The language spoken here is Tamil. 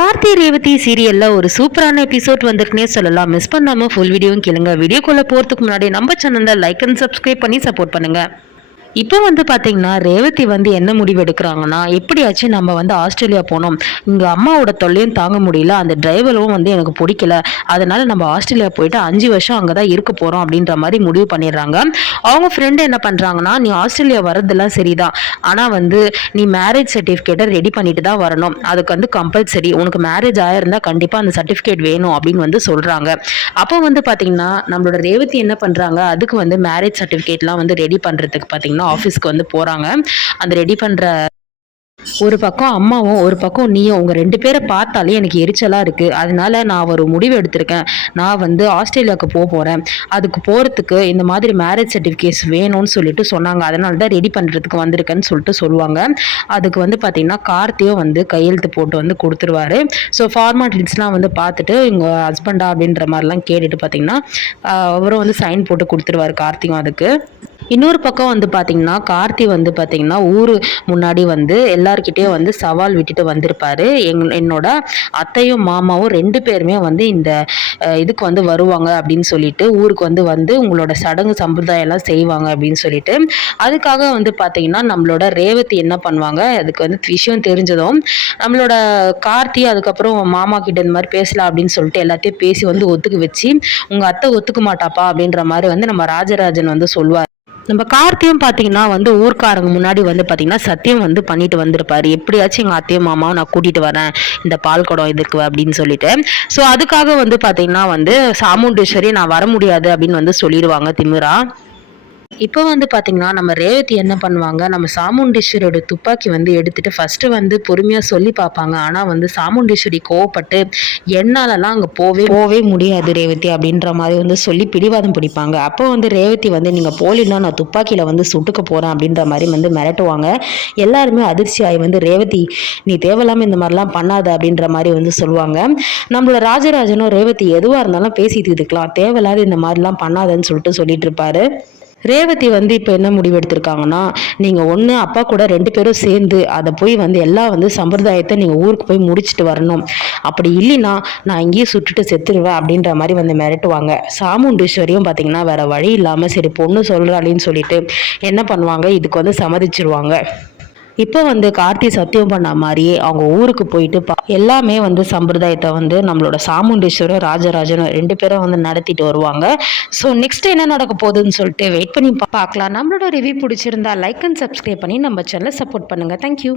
கார்த்தி ரேவதி சீரியல்ல ஒரு சூப்பரான எபிசோட் வந்திருக்குனே சொல்லலாம். மிஸ் பண்ணாம ஃபுல் வீடியோவும் கேளுங்க. வீடியோக்குள்ள போறதுக்கு முன்னாடி நம்ம சேனலை லைக் அண்ட் சப்ஸ்கிரைப் பண்ணி சப்போர்ட் பண்ணுங்க. இப்போ பார்த்தீங்கன்னா ரேவதி என்ன முடிவு எடுக்கிறாங்கன்னா, எப்படியாச்சும் நம்ம ஆஸ்திரேலியா போனோம், இங்கே அம்மாவோட தொல்லையும் தாங்க முடியல, அந்த டிரைவரும் எனக்கு பிடிக்கல, அதனால நம்ம ஆஸ்திரேலியா போயிட்டு 5 வருஷம் அங்கே தான் இருக்க போகிறோம் அப்படின்ற மாதிரி முடிவு பண்ணிடுறாங்க. அவங்க ஃப்ரெண்டு என்ன பண்ணுறாங்கன்னா, நீ ஆஸ்திரேலியா வர்றதெல்லாம் சரிதான், ஆனால் நீ மேரேஜ் சர்டிஃபிகேட்டை ரெடி பண்ணிட்டு தான் வரணும், அதுக்கு கம்பல்சரி, உனக்கு மேரேஜ் ஆயிருந்தால் கண்டிப்பாக அந்த சர்டிஃபிகேட் வேணும் அப்படின்னு சொல்கிறாங்க. அப்போ பார்த்தீங்கன்னா நம்மளோட ரேவதி என்ன பண்ணுறாங்க, அதுக்கு மேரேஜ் சர்டிஃபிகேட்லாம் ரெடி பண்ணுறதுக்கு பார்த்தீங்கன்னா ஆஃபீஸ்க்கு போறாங்க. அந்த ரெடி பண்ற ஒரு பக்கம் அம்மாவும் ஒரு பக்கம் நீயும், உங்க 2 பேரை பார்த்தாலே எனக்கு எரிச்சலா இருக்கு, அதனால நான் ஒரு முடிவு எடுத்திருக்கேன், நான் ஆஸ்திரேலியாவுக்கு போறேன், அதுக்கு போறதுக்கு இந்த மாதிரி மேரேஜ் சர்டிஃபிகேட்ஸ் வேணும்னு சொல்லிட்டு சொன்னாங்க, அதனால தான் ரெடி பண்றதுக்கு வந்திருக்கேன்னு சொல்லிட்டு சொல்லுவாங்க. அதுக்கு பார்த்தீங்கன்னா கார்த்தியும் கையெழுத்து போட்டு கொடுத்துருவாரு. ஸோ ஃபார்மாலிட்டிஸ்லாம் பார்த்துட்டு இவங்க ஹஸ்பண்டா அப்படின்ற மாதிரிலாம் கேட்டுட்டு பார்த்தீங்கன்னா அவரும் சைன் போட்டு கொடுத்துருவாரு கார்த்தியும். அதுக்கு இன்னொரு பக்கம் பார்த்தீங்கன்னா கார்த்தி பார்த்தீங்கன்னா ஊர் முன்னாடி எல்லார்கிட்டயும் சவால் விட்டுட்டு வந்திருப்பாரு. என்னோட அத்தையும் மாமாவும் 2 பேருமே இந்த இதுக்கு வருவாங்க அப்படின்னு சொல்லிட்டு ஊருக்கு வந்து உங்களோட சடங்கு சம்பிரதாயம் எல்லாம் செய்வாங்க அப்படின்னு சொல்லிட்டு. அதுக்காக பார்த்தீங்கன்னா நம்மளோட ரேவதி என்ன பண்ணுவாங்க, அதுக்கு விஷயம் தெரிஞ்சதும் நம்மளோட கார்த்தி அதுக்கப்புறம் மாமா கிட்ட இந்த மாதிரி பேசலாம் அப்படின்னு சொல்லிட்டு எல்லாத்தையும் பேசி ஒத்துக்க வச்சு, உங்க அத்தை ஒத்துக்க மாட்டாப்பா அப்படின்ற மாதிரி நம்ம ராஜராஜன் சொல்லுவார். நம்ம கார்த்தியும் பார்த்தீங்கன்னா ஊர்க்காரங்க முன்னாடி பார்த்தீங்கன்னா சத்தியம் பண்ணிட்டு வந்திருப்பாரு, எப்படியாச்சும் எங்கள் அத்தையும் மாமாவும் நான் கூட்டிட்டு வரேன் இந்த பால் குடம் இதுக்கு அப்படின்னு சொல்லிட்டு. ஸோ அதுக்காக பார்த்தீங்கன்னா சாமுண்டீஸ்வரி நான் வர முடியாது அப்படின்னு சொல்லிடுவாங்க திமிரா. இப்போ பார்த்தீங்கன்னா நம்ம ரேவதி என்ன பண்ணுவாங்க, நம்ம சாமுண்டீஸ்வரியோட துப்பாக்கி எடுத்துட்டு ஃபர்ஸ்ட் பொறுமையாக சொல்லி பார்ப்பாங்க. ஆனால் சாமுண்டீஸ்வரி கோவப்பட்டு என்னாலலாம் அங்கே போவே முடியாது ரேவதி அப்படின்ற மாதிரி சொல்லி பிடிவாதம் பிடிப்பாங்க. அப்போ ரேவதி நீங்கள் போலினா நான் துப்பாக்கியில் சுட்டுக்க போகிறேன் அப்படின்ற மாதிரி மிரட்டுவாங்க. எல்லாருமே அதிர்ச்சியாகி ரேவதி நீ தேவையில்லாமல் இந்த மாதிரிலாம் பண்ணாத அப்படின்ற மாதிரி சொல்லுவாங்க. நம்மளோட ராஜராஜனும் ரேவதி எதுவாக இருந்தாலும் பேசி தீர்த்துக்கலாம், தேவையில்லாத இந்த மாதிரிலாம் பண்ணாதன்னு சொல்லிட்டு இருப்பாரு. ரேவதி இப்போ என்ன முடிவு எடுத்திருக்காங்கன்னா, நீங்கள் ஒன்று அப்பா கூட 2 பேரும் சேர்ந்து அதை போய் எல்லா சம்பிரதாயத்தை நீங்கள் ஊருக்கு போய் முடிச்சுட்டு வரணும், அப்படி இல்லைன்னா நான் இங்கேயே சுட்டுட்டு செத்துருவேன் அப்படின்ற மாதிரி மிரட்டுவாங்க. சாமுண்டீஸ்வரியும் பார்த்தீங்கன்னா வேற வழி இல்லாமல் சரி பொண்ணு சொல்கிறாளின்னு சொல்லிட்டு என்ன பண்ணுவாங்க, இதுக்கு சம்மதிச்சிருவாங்க. இப்போ கார்த்தி சத்தியம் பண்ண மாதிரியே அவங்க ஊருக்கு போயிட்டு எல்லாமே சம்பிரதாயத்தை நம்மளோட சாமுண்டீஸ்வரர் ராஜராஜனும் 2 பேரும் நடத்திட்டு வருவாங்க. ஸோ நெக்ஸ்ட் என்ன நடக்க போகுதுன்னு சொல்லிட்டு வெயிட் பண்ணி பார்க்கலாம். நம்மளோட ரிவ்யூ பிடிச்சிருந்தா லைக் அண்ட் சப்ஸ்கிரைப் பண்ணி நம்ம சேனலை சப்போர்ட் பண்ணுங்க. தேங்க்யூ.